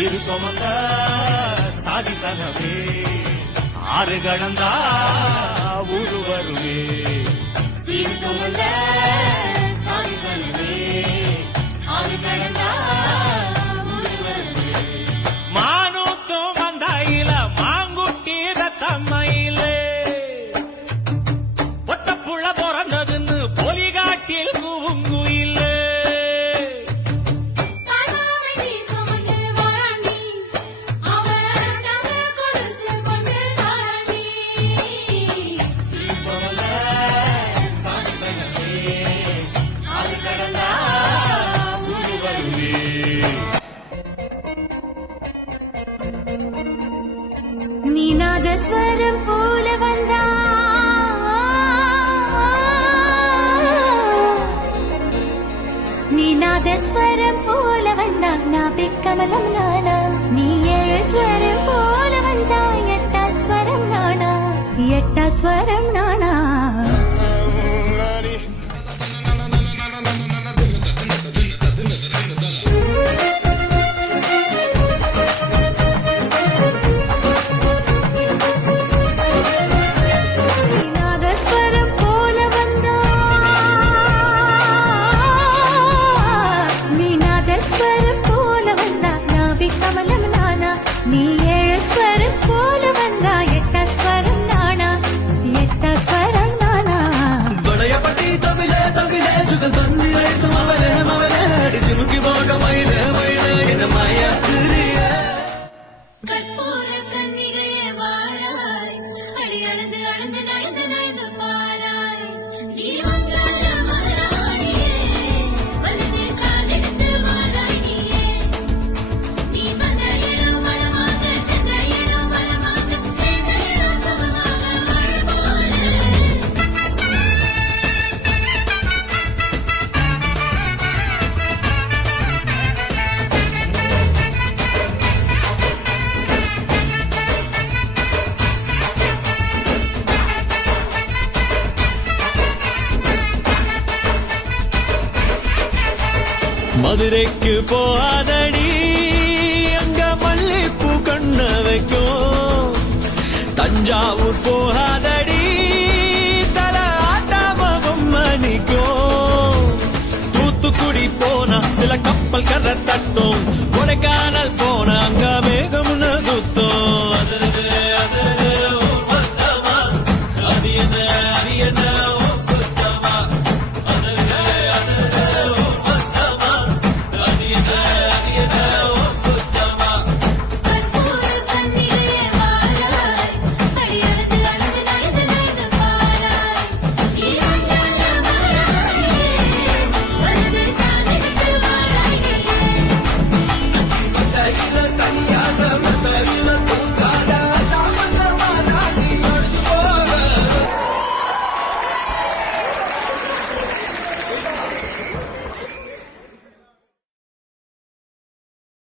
இரு சுமந்த சாதித்தனவே ஆறு கடந்தா ஊரு வருமே இரு சுமந்த சாதித்தனவே ஆறு கடந்தா ஊரு வருமே மானூத்தும் வந்தாயில மாங்குட்டி தம்மையிலே ஒட்டப்புள்ள பிறந்ததுன்னு பொலிகாட்டில் கூவுங்குயிலே நீநாதஸ்வரம் போல வந்தா நீநாதஸ்வரம் போல வந்தா நாபிக்கமலம் நானா நீ ஏழு ஸ்வரம் போல வந்தா எட்டா ஸ்வரம் நானா எட்டா ஸ்வரம் நானா மதுரைக்கு போகாதடி அங்க மல்லிப்பூ கண்ண வைக்கும் தஞ்சாவூர் போகாதடி தல ஆட்டாமகம் மணிக்கும் தூத்துக்குடி போனா சில கப்பல் கரை தட்டும் கொடைக்கான